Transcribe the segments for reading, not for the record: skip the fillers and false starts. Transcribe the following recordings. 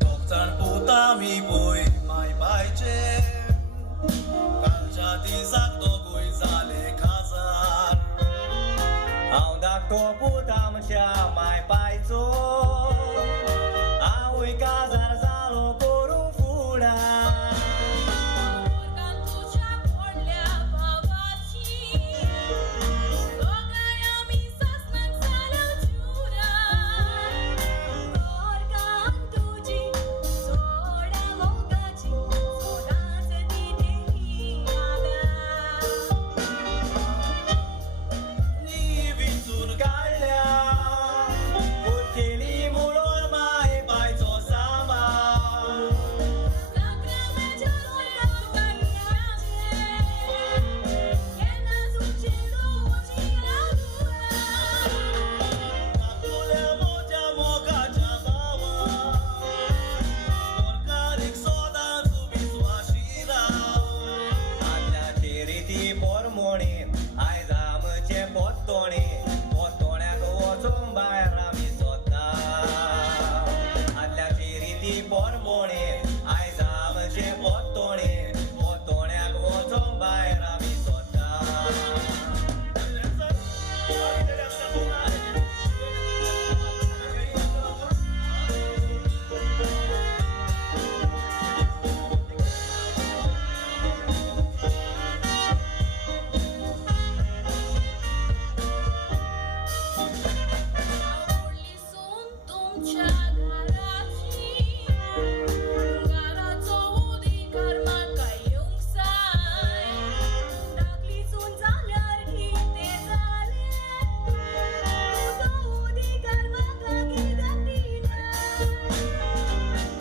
doktor putami boy mai पाहिजे कालच्या दिसाक दोगूय जाले खाजार हांव धाकटो पूत आमच्या माय पायचो हांवूय काजार जालो करूं फुडार नी विचून काढल्या केली म्हणून माय पायचो सांबाळ तुल्या मोठ्या मोगाच्या भावा सरकारीक सोदांच विश्वासी राव आदल्याची रिती पोरमोणी आयज आमचे पोत्तोणी पोत्तोण्याक वचून भायर आमी सोदता आदल्याची रिती पोरमोणी आयज आमचे पोत्तोणी पोत्तोण्याक वचून भायर आमी सोदता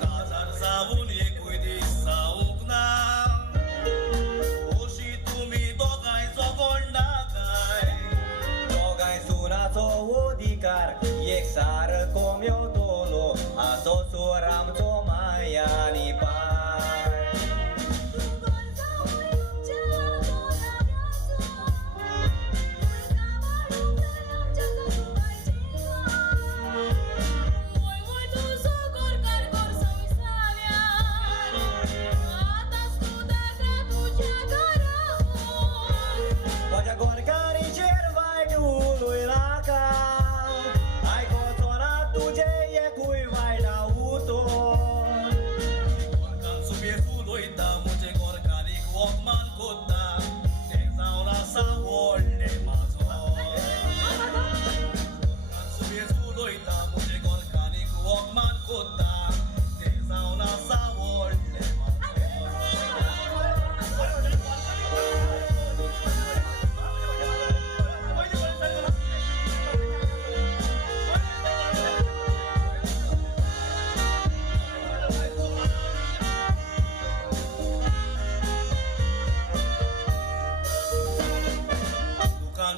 काजार जाऊन एकूय दीस जावूंक ना अशी तुमी दोगांयचो गोंडा काय दोगांय सुनाचो अधिकार एक सारको मेवतलो हाचो सूर आमचो मायानी पाय म्हज्या गोरकारीचेर वायट उलोय नाका आयकोचो ना तुजे एकूय वायटा उतो गोरकांचो बेस उलोयता म्हजे गोरकारीक वखमान कोत्ता तें जावन आसा व्हडलें म्हाजो गोरकांचो बेस उलोयता म्हजे गोरकारीक वखमान कोत्ता तें जावन आसा व्हडलें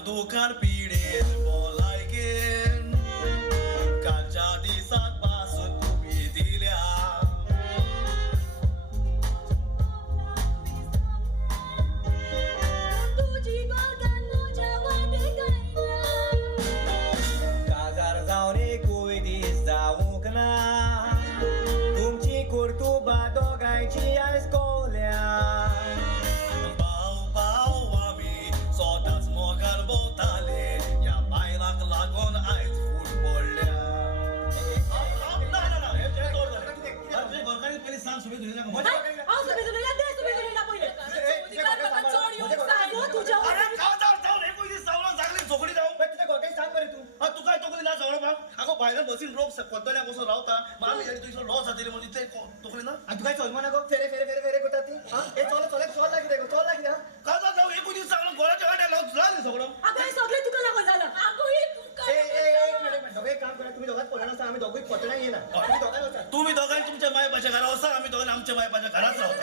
दुकान पिडेत भलायकेन कालच्या दिसाक पास तुमी दिल्या काजार जावन एकूय दीस जावूंक ना तुमची कुर्तुबा दोगांयची आयज कोवल्या भाव भाव आमी सोदांच मोगार भोंवताले ह्या बायलाक लागून आयज फूट पडल्या गोरकांनी पयलीं सांग सुबेज धुयला झोकडी जाऊ तू काय तोकली ना जवळ बाग आगो भायल्यान बसीन लोक कोंतड्या बसून रावता मग आमी हेडी तुझो लॉस जातली म्हणजे ते तोकली ना तू काय चल म्हणा गो फेरे फेरे फेरे फेरे करता ती हे चल चल चल लागली रे गो चल लागली काजा जाऊ एकूच दीस चांगलं गोळ्याच्या गाड्या लावून झाली सगळं एक मिनिट दोघे काम करा तुम्ही दोघात पोरांना आम्ही दोघे पटणा येणार तुम्ही दोघांना तुम्ही दोघांनी तुमच्या मायबाच्या घरावर असा आम्ही दोघांनी आमच्या मायबाच्या घरात राहतो